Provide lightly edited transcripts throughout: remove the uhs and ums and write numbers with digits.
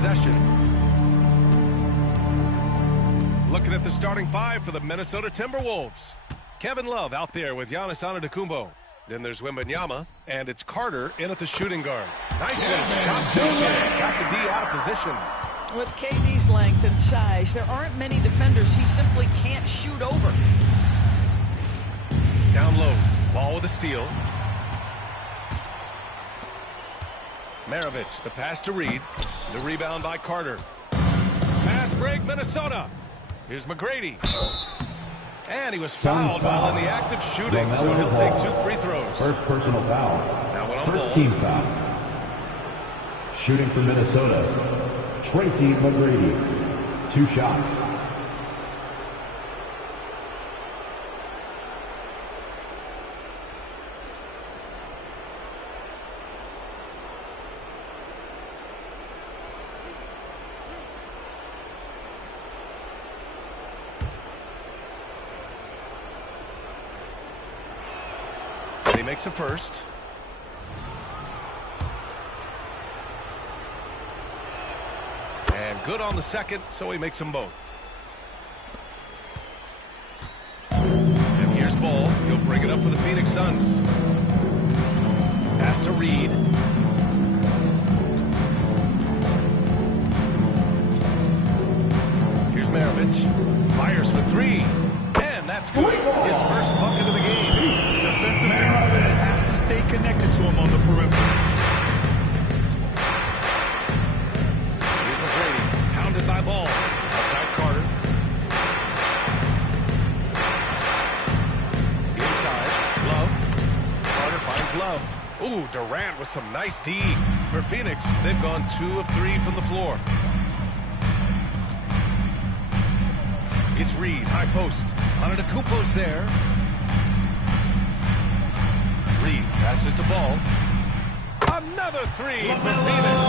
possession. Looking at the starting five for the Minnesota Timberwolves. Kevin Love out there with Giannis Antetokounmpo. Then there's Wembanyama, and it's Carter in at the shooting guard. Nice shot. Got the D out of position. With KD's length and size, there aren't many defenders he simply can't shoot over. Down low, ball with a steal. Maravich, the pass to Reed. The rebound by Carter. Pass break, Minnesota. Here's McGrady. And he was fouled while in the act of shooting, so he'll take 2 free throws. First personal foul. First team foul. Shooting for Minnesota, Tracy McGrady. 2 shots. He makes a first. And good on the second, so he makes them both. And here's Ball. He'll bring it up for the Phoenix Suns. Pass to Reed. Here's Maravich. Fires for 3. And that's good. His first bucket of the game. Defensively, they have to stay connected to him on the perimeter. Here's McGrady, pounded by Ball. Outside Carter. Inside, Love. Carter finds Love. Ooh, Durant with some nice D. For Phoenix, they've gone 2 of 3 from the floor. It's Reed, high post. Antetokounmpo's there. Reed passes to Ball. Another 3 for Phoenix.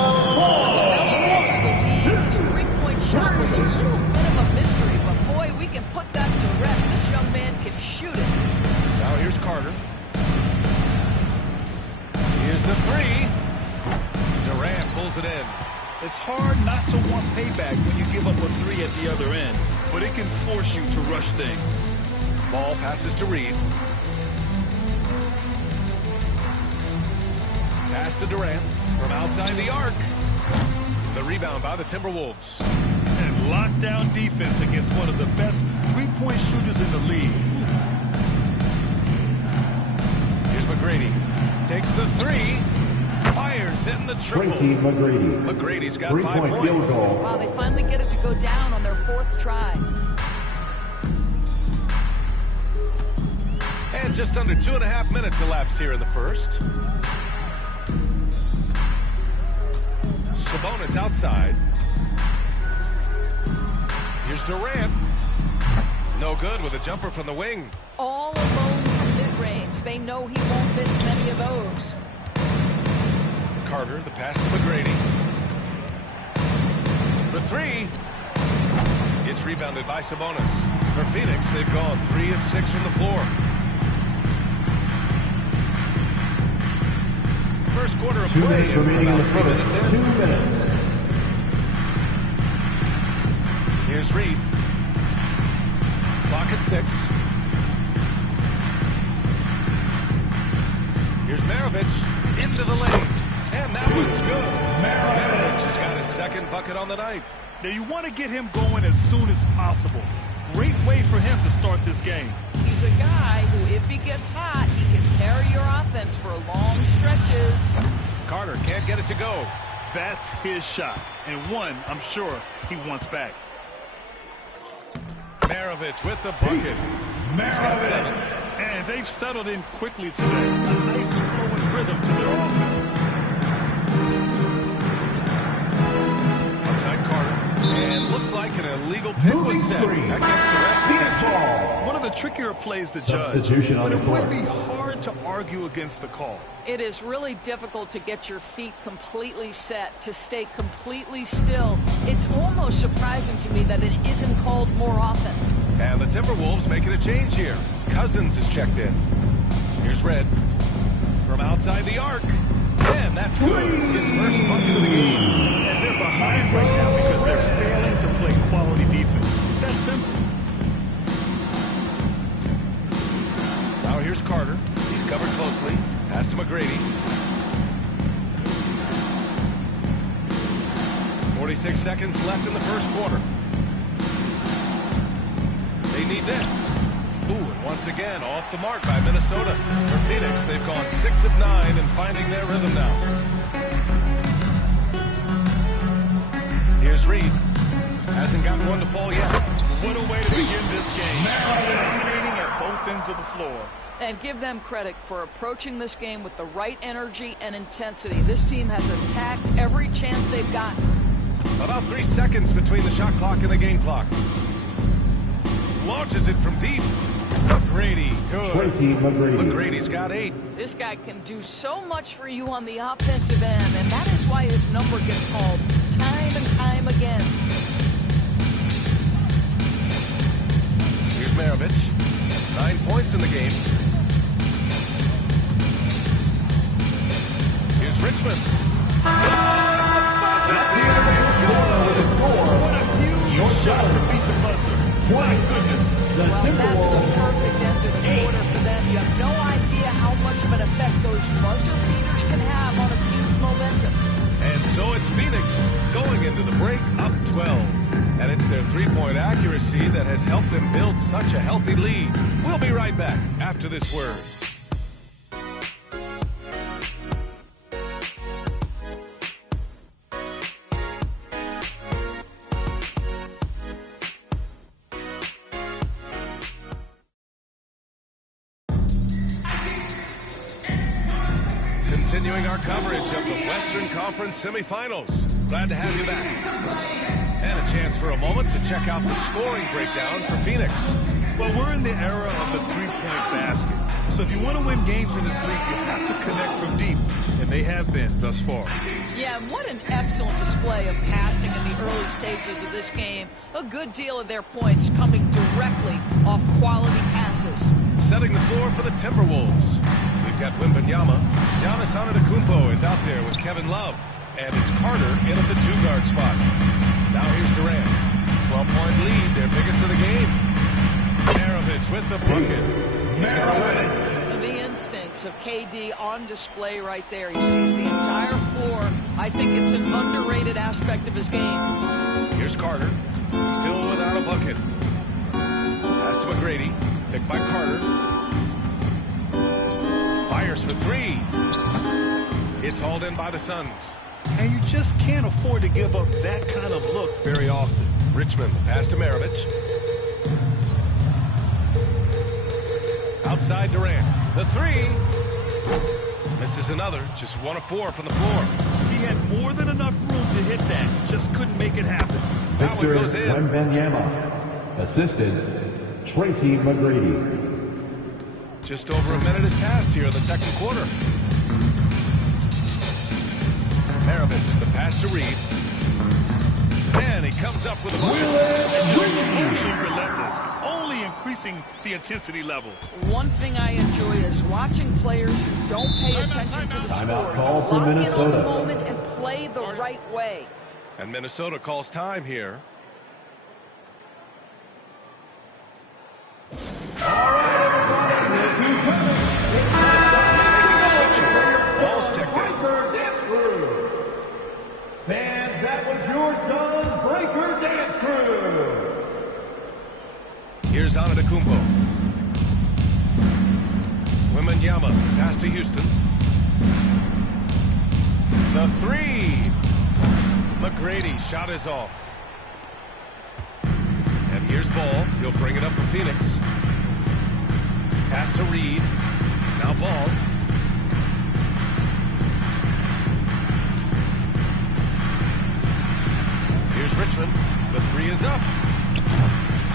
After the lead, his three-point shot was a little bit of a mystery, but boy, we can put that to rest. This young man can shoot it. Now here's Carter. Here's the 3. Durant pulls it in. It's hard not to want payback when you give up a 3 at the other end, but it can force you to rush things. Ball passes to Reed. Pass to Durant from outside the arc. The rebound by the Timberwolves. And lockdown defense against one of the best three-point shooters in the league. Here's McGrady. Takes the 3. Fires in the triple. Tracy McGrady. McGrady's got 5 3-point points. field goal. Wow, they finally get it to go down on their 4th try. And just under 2.5 minutes elapsed here in the first. Sabonis outside. Here's Durant. No good with a jumper from the wing. All alone from mid-range. They know he won't miss many of those. Carter, the pass to McGrady. For 3. It's rebounded by Sabonis. For Phoenix, they've gone 3 of 6 from the floor. First quarter of 2 play. minutes remaining in the About 3 minutes first. in. 2 minutes. Here's Reed. Clock at 6. Here's Maravich into the lane. And that one's good. Maravich has got his second bucket on the night. Now you want to get him going as soon as possible. Great way for him to start this game. He's a guy who, if he gets hot, he can carry your offense for long stretches. Carter can't get it to go. That's his shot, and one I'm sure he wants back. Maravich with the bucket. He's got 7. And they've settled in quickly today. A nice flowing rhythm to their offense. Outside Carter. And looks like an illegal pick was set. That gets the ref's attention. One of the trickier plays to judge, Substitution on but the it court. would be hard to argue against the call. It is really difficult to get your feet completely set, to stay completely still. It's almost surprising to me that it isn't called more often. And the Timberwolves making a change here. Cousins is checked in. Here's Red. From outside the arc. And that's good. His first bucket of the game. And they're behind right now because they're failing to play quality defense. It's that simple. Now here's Carter. He's covered closely. Pass to McGrady. 46 seconds left in the first quarter. They need this. Ooh, and once again, off the mark by Minnesota. For Phoenix, they've gone 6 of 9 and finding their rhythm now. Here's Reed. Hasn't gotten one to fall yet. What a way to begin this game. Dominating at both ends of the floor. And give them credit for approaching this game with the right energy and intensity. This team has attacked every chance they've gotten. About 3 seconds between the shot clock and the game clock. Launches it from deep. McGrady, good. Tracy McGrady. McGrady's got 8. This guy can do so much for you on the offensive end, and that is why his number gets called time and time again. Here's Maravich. 9 points in the game. Here's Richmond. What a huge shot to beat the buzzer. My goodness. The Well, that's Timberwolves. the perfect end of the quarter for them. You have no idea how much of an effect those buzzer beaters can have on a team's momentum. And so it's Phoenix going into the break up 12. And it's their three-point accuracy that has helped them build such a healthy lead. We'll be right back after this word. Continuing our coverage of the Western Conference semifinals. Glad to have you back. And a chance for a moment to check out the scoring breakdown for Phoenix. Well, we're in the era of the three-point basket. So if you want to win games in this league, you have to connect from deep. And they have been thus far. Yeah, what an excellent display of passing in the early stages of this game. A good deal of their points coming directly off quality passes. Setting the floor for the Timberwolves. We've got Wembanyama. Giannis Antetokounmpo is out there with Kevin Love. And it's Carter in at the 2-guard spot. Now here's Durant. 12-point lead, their biggest of the game. Maravich with the bucket. He's got 11. The instincts of KD on display right there. He sees the entire floor. I think it's an underrated aspect of his game. Here's Carter. Still without a bucket. Pass to McGrady. Picked by Carter. Fires for 3. It's hauled in by the Suns. And you just can't afford to give up that kind of look very often. Richmond, pass to Maravich. Outside Durant. The 3. Misses another. Just 1 of 4 from the floor. He had more than enough room to hit that. Just couldn't make it happen. That one goes in. Wembanyama. Assistant, Tracy McGrady. Just over a minute has passed here in the second quarter. Maravich, the pass to Reed. And he comes up with a Just totally relentless. Only increasing the intensity level. One thing I enjoy is watching players who don't pay attention to the Timeout score. call for Lock in on Minnesota. the moment and play the right way. And Minnesota calls time here. Ball's checked in. Fans, that was your son's Breaker Dance Crew. Here's Antetokounmpo. Wembanyama, pass to Houston. The 3. McGrady, shot is off. And here's Ball. He'll bring it up for Phoenix. Pass to Reed. Now Ball. Here's Richmond. The 3 is up.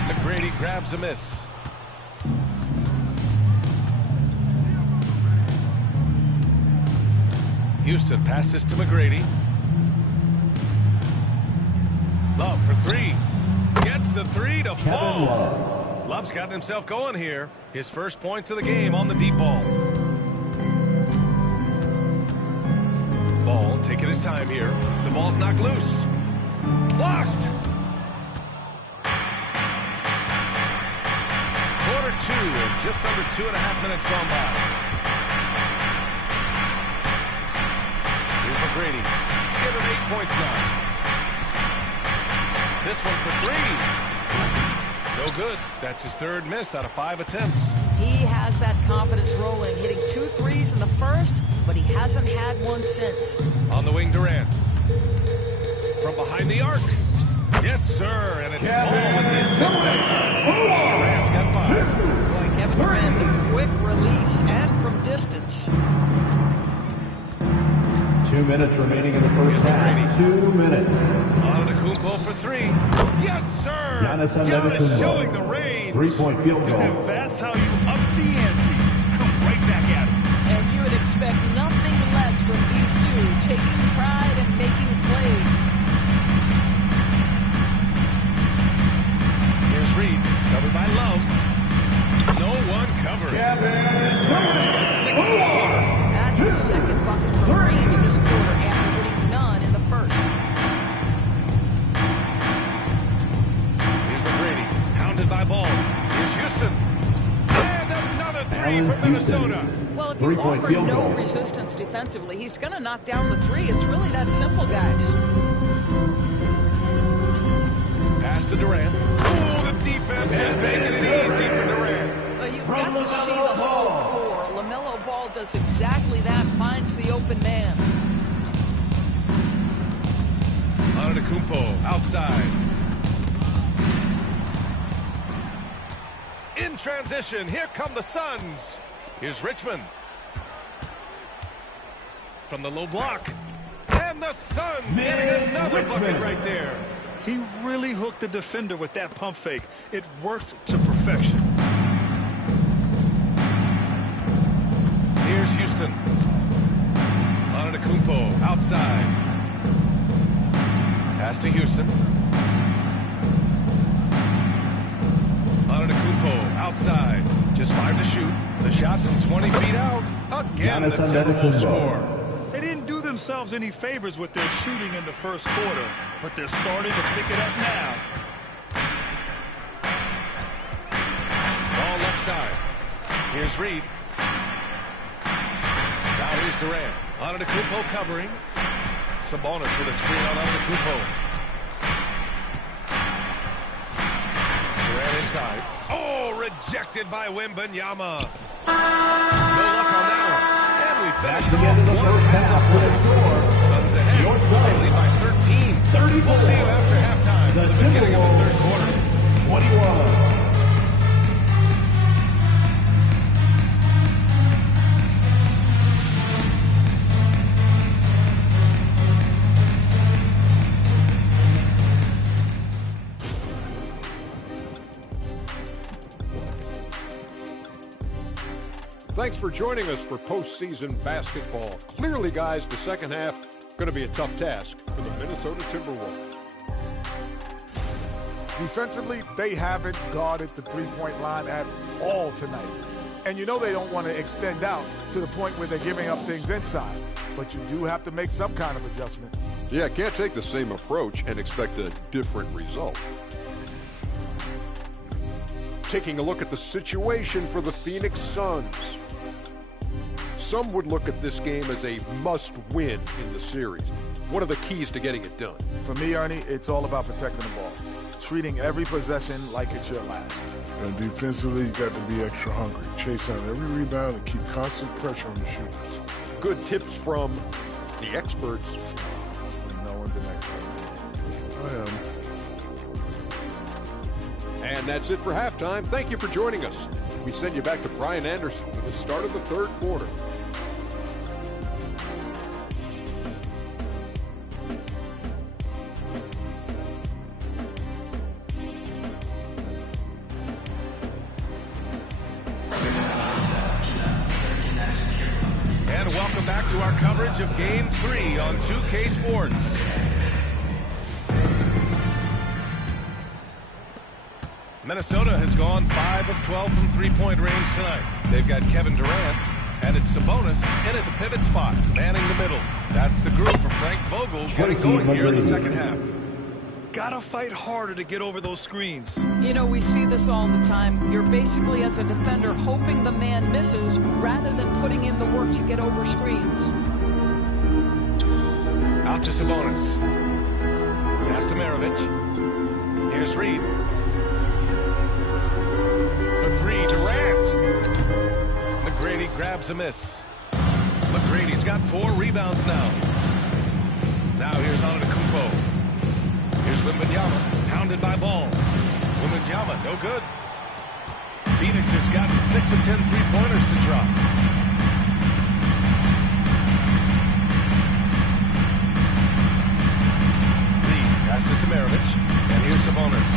McGrady grabs a miss. Houston passes to McGrady. Love for 3. Gets the 3 to fall. Love. Love's gotten himself going here. His first points of the game on the deep ball. Ball taking his time here. The ball's knocked loose. Blocked. Quarter 2 and just under 2.5 minutes gone by. Here's McGrady. Give him 8 points now. This one for 3. No good. That's his 3rd miss out of 5 attempts. He has that confidence rolling, hitting 2 threes in the first, but he hasn't had one since. On the wing, Durant. From behind the arc. Yes, sir. And it's Ball with the assist that time. Durant's got 5. Boy, Kevin Durant, a quick release and from distance. 2 minutes remaining in the first half. 2 minutes. Antetokounmpo for 3. Yes, sir. Giannis showing the range. 3-point field goal. And that's how you up the ante. Come right back at it. And you would expect nothing less from these two, taking pride and making plays. Here's Reed, covered by Love. No one covering. Howard's got 6 in the quarter. That's his 2nd bucket from range this quarter after hitting none in the first. Here's McGrady, hounded by Ball. Here's Houston. And another 3 from Minnesota. Well, if you offer no resistance defensively, he's going to knock down the 3. It's really that simple, guys. Pass to Durant. Oh, the defense is making it easy for Durant. Well, you've got to see the whole floor. LaMelo Ball does exactly that, finds the open man. Antetokounmpo outside. In transition, here come the Suns. Here's Richmond. From the low block. And the Suns getting another bucket right there. He really hooked the defender with that pump fake. It worked to perfection. Here's Houston. Antetokounmpo outside. Pass to Houston. Antetokounmpo outside. Just 5 to shoot. The shot from 20 feet out. Again, the Timberwolves score. They didn't do themselves any favors with their shooting in the first quarter, but they're starting to pick it up now. Ball left side. Here's Reed. Now here's Durant. Antetokounmpo covering. Sabonis with a screen on Antetokounmpo. Durant inside. Oh, rejected by Wembanyama. No luck on that one. And we finished the end of the first half with a score. Suns ahead. They lead by 13. 34. We'll see you after halftime. The beginning of the third Timberwolves, quarter. 21. Thanks for joining us for postseason basketball. Clearly, guys, the second half going to be a tough task for the Minnesota Timberwolves. Defensively, they haven't guarded the three-point line at all tonight. And you know they don't want to extend out to the point where they're giving up things inside. But you do have to make some kind of adjustment. Yeah, can't take the same approach and expect a different result. Taking a look at the situation for the Phoenix Suns. Some would look at this game as a must-win in the series. What are the keys to getting it done? For me, Ernie, it's all about protecting the ball. Treating every possession like it's your last. And defensively, you got to be extra hungry. Chase out every rebound and keep constant pressure on the shooters. Good tips from the experts. No one's an expert. I am. And that's it for halftime. Thank you for joining us. We send you back to Brian Anderson for the start of the third quarter. And welcome back to our coverage of Game 3 on 2K Sports. Minnesota has gone 5 of 12 from three-point range tonight. They've got Kevin Durant, And it's Sabonis in at the pivot spot, manning the middle. That's the group for Frank Vogel getting going here in the second half. Gotta fight harder to get over those screens. You know, we see this all the time. You're basically, as a defender, hoping the man misses rather than putting in the work to get over screens. Out to Sabonis. Pass to Maravich. Here's Reed. For three, Durant. McGrady grabs a miss. McGrady's got 4 rebounds now. Now here's Antetokounmpo. Here's Wembanyama, pounded by Ball. Wembanyama, no good. Phoenix has gotten 6 of 10 three-pointers to drop. Reed passes to Maravich, and here's Sabonis.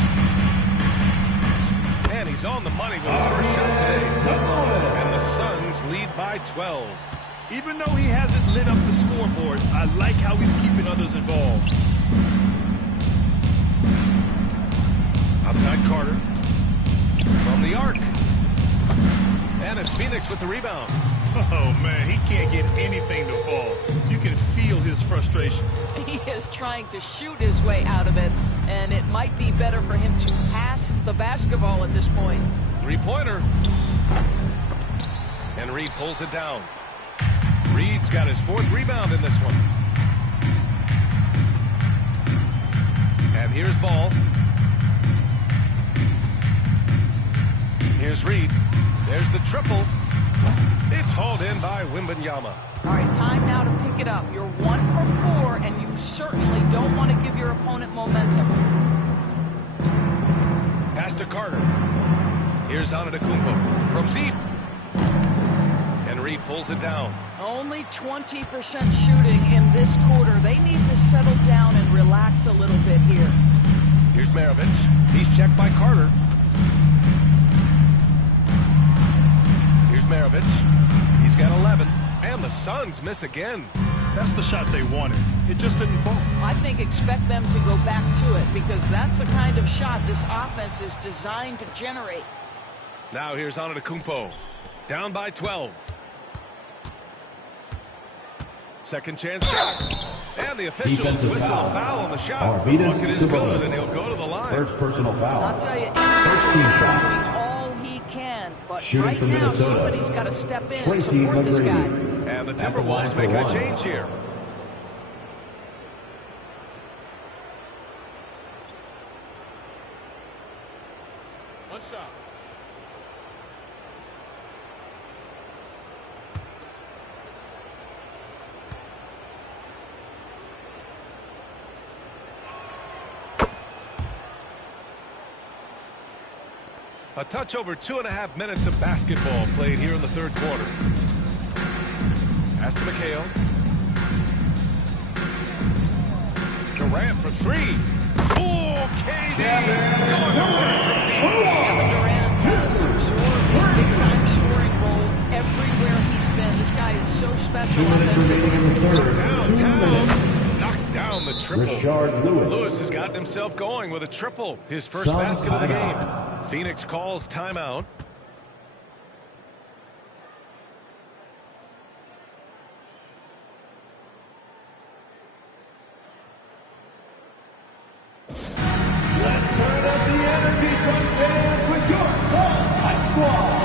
And he's on the money with his first shot today. And the Suns lead by 12. Even though he hasn't lit up the scoreboard, I like how he's keeping others involved. Outside Carter. From the arc. And it's Phoenix with the rebound. Oh, man, he can't get anything to fall. You can feel his frustration. He is trying to shoot his way out of it, and it might be better for him to pass the basketball at this point. Three-pointer. And Reed pulls it down. Reed's got his 4th rebound in this one. And here's Ball. Here's Reed. There's the triple. It's hauled in by Wembanyama. All right, time now to pick it up. You're 1 for 4, and you certainly don't want to give your opponent momentum. Pass to Carter. Here's Antetokounmpo from deep. And Reed pulls it down. Only 20% shooting in this quarter. They need to settle down and relax a little bit here. Here's Maravich. He's checked by Carter. Here's Maravich. He's got 11. And the Suns miss again. That's the shot they wanted. It just didn't fall. I think expect them to go back to it because that's the kind of shot this offense is designed to generate. Now here's Antetokounmpo. Down by 12. Second chance shot. And the officials whistle a foul on the shot. Look at his good, and he'll go to the line. First personal foul. I'll tell you, First team he's foul. doing all he can. But Shooting right for now, Minnesota. somebody's got to step in and Tracy support this guy. And the Timberwolves making a change here. What's up? A touch over 2.5 minutes of basketball played here in the third quarter. Pass to McHale. Durant for 3. Oh, KD going to work from deep. Kevin Durant has absorbed a big-time scoring role everywhere he's been. This guy is so special. 2 minutes remaining in the third. 2 Downtown. minutes. Knocks down the triple. Rashard Lewis. Lewis has gotten himself going with a triple. His first Suns basket of the game. timeout. Phoenix calls timeout. Let's turn up the energy from fans with your High Squad.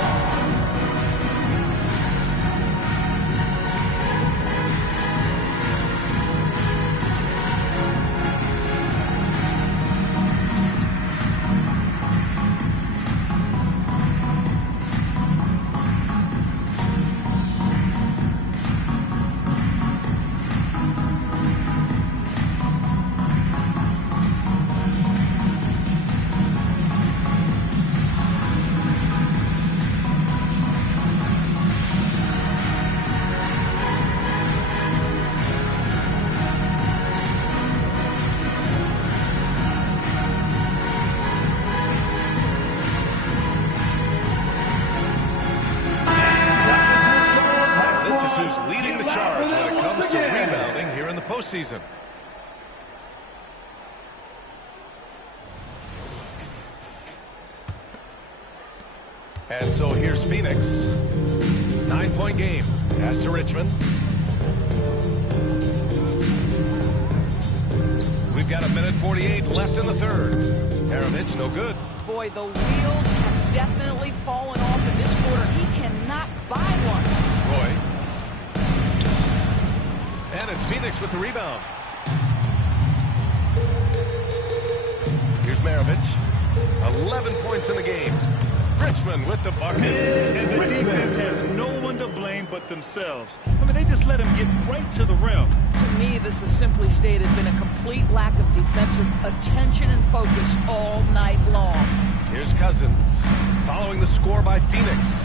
Postseason. And so here's Phoenix. 9-point game. Pass to Richmond. We've got 1:48 left in the third. Karamich, no good. Boy, the wheels have definitely fallen off in this quarter. He cannot buy one. Roy. And it's Phoenix with the rebound. Here's Maravich. 11 points in the game. Richmond with the bucket. And the defense has no one to blame but themselves. I mean, they just let him get right to the rim. To me, this has simply stated been a complete lack of defensive attention and focus all night long. Here's Cousins, following the score by Phoenix.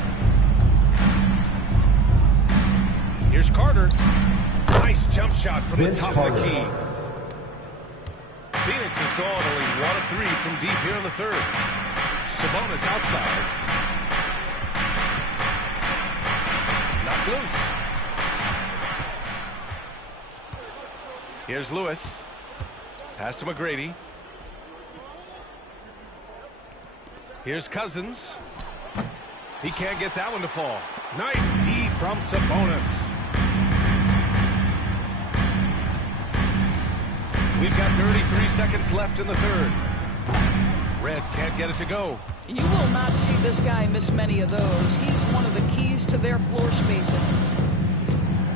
Here's Carter. Nice jump shot from the top of the key. Phoenix has gone only 1 of 3 from deep here in the third. Sabonis outside. Knocked loose. Here's Lewis. Pass to McGrady. Here's Cousins. He can't get that one to fall. Nice D from Sabonis. We've got 33 seconds left in the third. Red can't get it to go. You will not see this guy miss many of those. He's one of the keys to their floor spacing.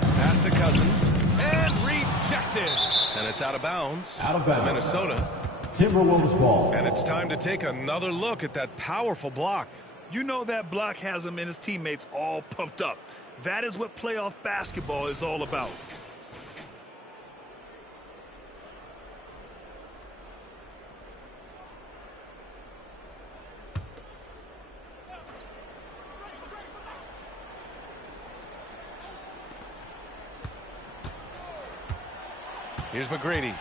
Pass to Cousins. And rejected. And it's out of bounds. Out of bounds. To Minnesota. Timberwolves ball. And it's time to take another look at that powerful block. You know that block has him and his teammates all pumped up. That is what playoff basketball is all about. Here's McGrady.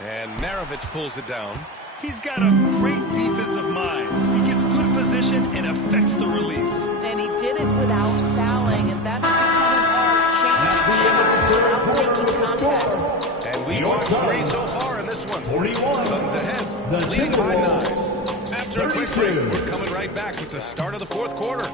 And Maravich pulls it down. He's got a great defensive mind. He gets good position and affects the release. And he did it without fouling, and that's become an art, changing shots without making contact. And we watched 3 so far in this one. 41. Suns ahead, leading by 9. After a quick break, we're coming right back with the start of the fourth quarter.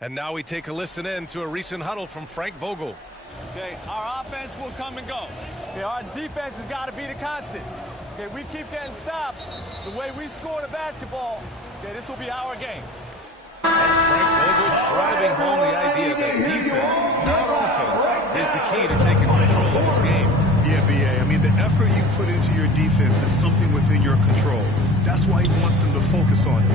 And now we take a listen in to a recent huddle from Frank Vogel. Okay, our offense will come and go. Okay, our defense has got to be the constant. Okay, we keep getting stops. The way we score the basketball, okay, this will be our game. And Frank Vogel driving home the idea that defense, not offense, is the key to taking control of this game. Yeah, B.A. I mean, the effort you put into your defense is something within your control. That's why he wants them to focus on it.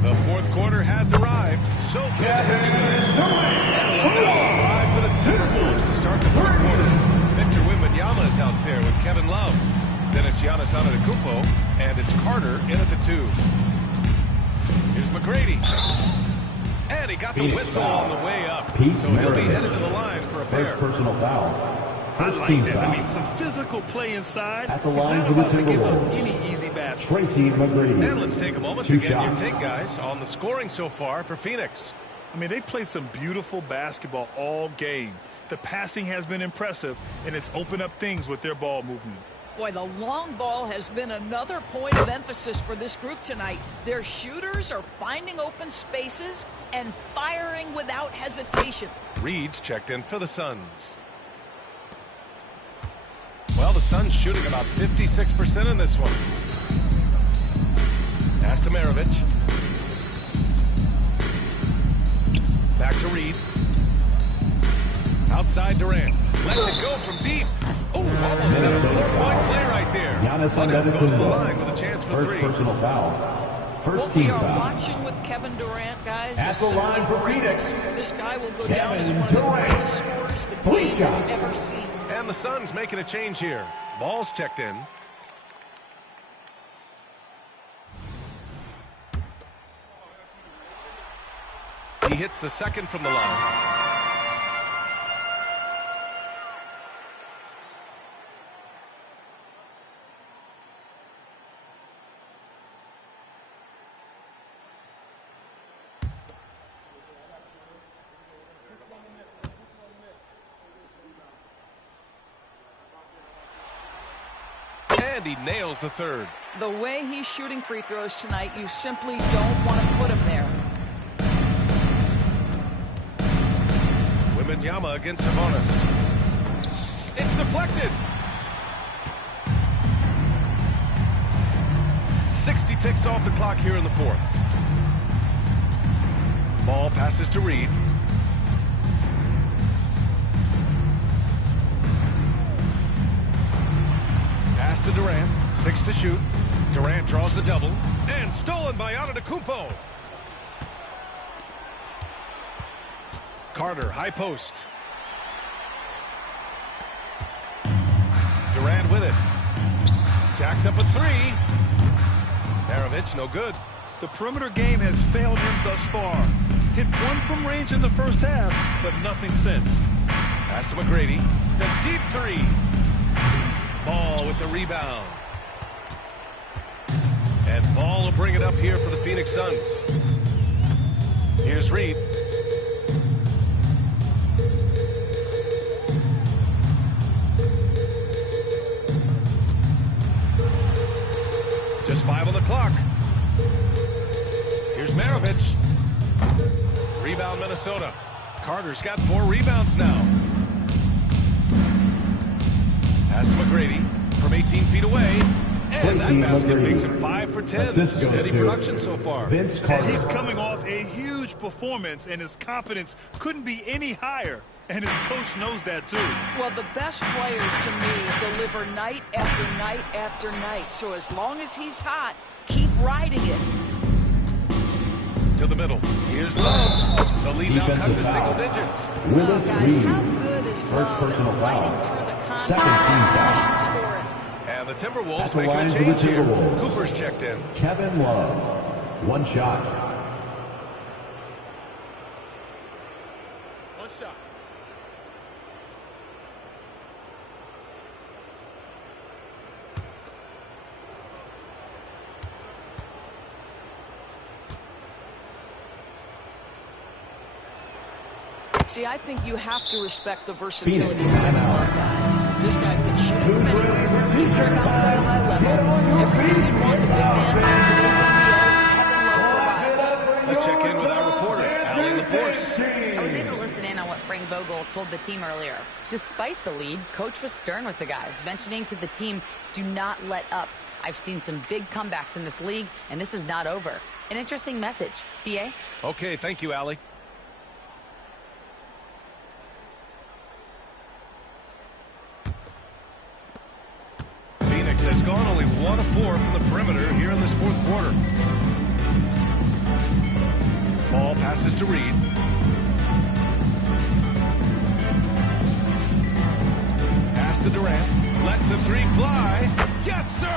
The fourth quarter has arrived. So good to have you with us. And 5 for the Timberwolves to start the fourth quarter. Victor Wembanyama is out there with Kevin Love. Then it's Giannis Antetokounmpo, and it's Carter in at the 2. Here's McGrady. And he got the whistle on the way up. So he'll be headed to the line for a pair. First personal foul. First I team like that. foul. I mean, some physical play inside. At the He's line not for the about to give up Timberwolves. any easy baskets. Tracy McGrady. And let's take a moment to get your take, guys, on the scoring so far for Phoenix. I mean, they've played some beautiful basketball all game. The passing has been impressive, and it's opened up things with their ball movement. Boy, the long ball has been another point of emphasis for this group tonight. Their shooters are finding open spaces and firing without hesitation. Reed's checked in for the Suns. Well, the Suns shooting about 56% in this one. Pass to Maravich. Back to Reed. Outside Durant. Lets it go from deep. Oh, almost had a 4-point play right there. Giannis Let him go to the Antetokounmpo. line with a chance for First 3. personal foul. First What team we are foul. watching with Kevin Durant, guys, At is the simply line for great. Phoenix, This guy will go Kevin down as one of the Durant. greatest scorers the 3 game has shots. ever seen. And the Suns making a change here. Ball's checked in. He hits the second from the line. And he nails the third. The way he's shooting free throws tonight, you simply don't want to put him there. Wembanyama against Sabonis. It's deflected. 60 ticks off the clock here in the fourth. Ball passes to Reed. Pass to Durant. 6 to shoot. Durant draws the double. And stolen by Antetokounmpo. Carter, high post. Durant with it. Jacks up a three. Maravich, no good. The perimeter game has failed him thus far. Hit one from range in the first half, but nothing since. Pass to McGrady. The deep three. Ball with the rebound. And Ball will bring it up here for the Phoenix Suns. Here's Reed. Just 5 on the clock. Here's Maravich. Rebound Minnesota. Carter's got 4 rebounds now. Pass to McGrady from 18 feet away. And that basket makes him 5 for 10. Steady production so far. Vince Carter. And he's coming off a huge performance, and his confidence couldn't be any higher. And his coach knows that, too. Well, the best players, to me, deliver night after night after night. So as long as he's hot, keep riding it. To the middle. Here's Love. The lead now cut to single digits. Willis Guys, Reed. how good is First Love personal at foul. fighting through the contact Second team and foul. finish and score it? And the Timberwolves At the making line a for the change here. Timberwolves. Cooper's checked in. Kevin Love. 1 shot. One shot. See, I think you have to respect the versatility Phoenix. of Kevin Love, guys. This guy can shoot from anywhere. He rebounds at a high level. Everything you want the big man in today's NBA, Kevin Love provides. Let's check in with our reporter, Allie LaForce. I was able to listen in on what Frank Vogel told the team earlier. Despite the lead, Coach was stern with the guys, mentioning to the team, do not let up. I've seen some big comebacks in this league, and this is not over. An interesting message. BA? Okay, thank you, Allie. Phoenix has gone only 1 of 4 from the perimeter here in this fourth quarter. Ball passes to Reed. Pass to Durant. Lets the three fly. Yes, sir!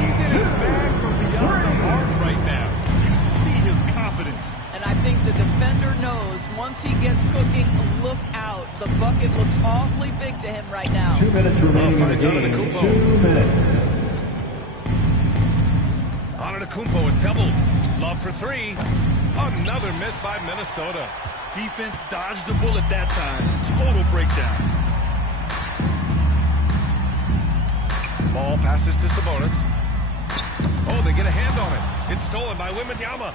He's in his bag from beyond the arc right now. You see his confidence. And I think the defender knows once he gets cooking, look out. The bucket looks awfully big to him right now. 2 minutes remaining in the game. Antetokounmpo. 2 minutes. Antetokounmpo is doubled. Love for 3. Another miss by Minnesota. Defense dodged the bullet that time. Total breakdown. Ball passes to Sabonis. Oh, they get a hand on it. It's stolen by Wembanyama.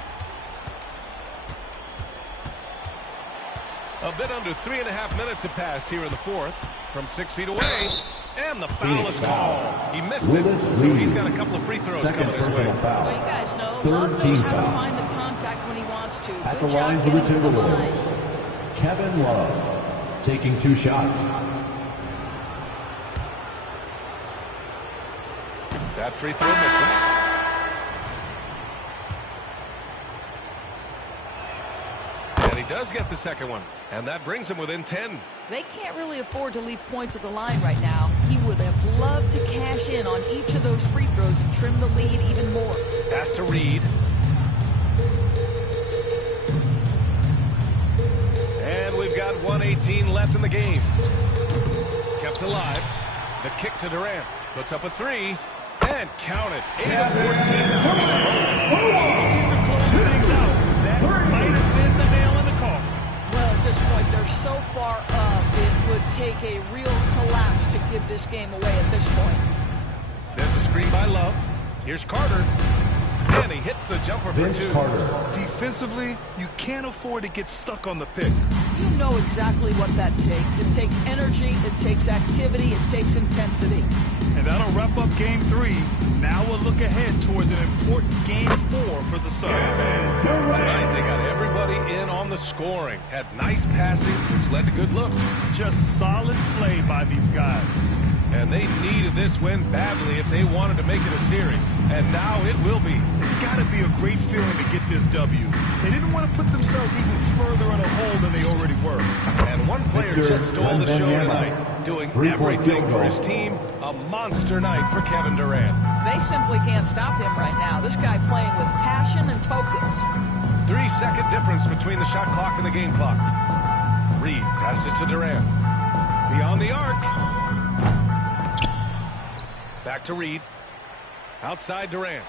A bit under 3.5 minutes have passed here in the fourth. From 6 feet away. And the foul is called. He missed it, so he's got a couple of free throws Second coming his way. personal foul. Well, you guys know, Third Love knows team how to foul. find the contact when he wants to. At the Good line job for the getting to the line. Timberwolves. Kevin Love taking 2 shots. That free throw misses. And he does get the second one. And that brings him within 10. They can't really afford to leave points at the line right now. He would have loved to cash in on each of those free throws and trim the lead even more. Pass to Reed. And we've got 1:18 left in the game. Kept alive. The kick to Durant. Puts up a three. And count it. 8 of 14. Looking to close things out. That might have been the nail in the coffin. Well, at this point, they're so far up, it would take a real collapse to give this game away at this point. There's a screen by Love. Here's Carter. And he hits the jumper for two. Defensively, you can't afford to get stuck on the pick. You know exactly what that takes. It takes energy, it takes activity, it takes intensity. And that'll wrap up Game 3. Now we'll look ahead towards an important Game 4 for the Suns. Tonight they got everybody in on the scoring. Had nice passing, which led to good looks. Just solid play by these guys. And they needed this win badly if they wanted to make it a series. And now it will be. It's got to be a great feeling to get this W. They didn't want to put themselves even further in a hole than they already were. And one player just stole the show tonight, doing everything for his team. A monster night for Kevin Durant. They simply can't stop him right now. This guy playing with passion and focus. 3-second difference between the shot clock and the game clock. Reed passes to Durant. Beyond the arc. Back to Reed. Outside Durant.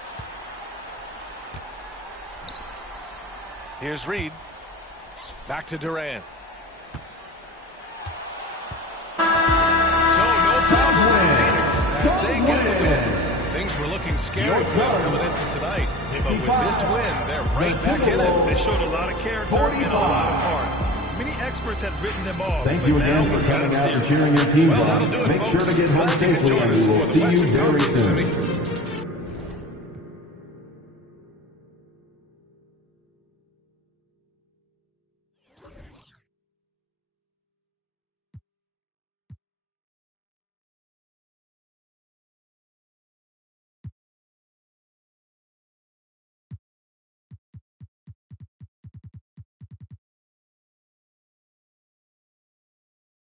Here's Reed. Back to Durant. So no problem for Phoenix as they get the win. Things were looking scary for them coming into tonight. But with this win, they're right back in it. They showed a lot of character and a lot of heart. Many experts had written them off. Thank you again for coming out and cheering your team on. Make sure to get home safely, and we will see you very soon.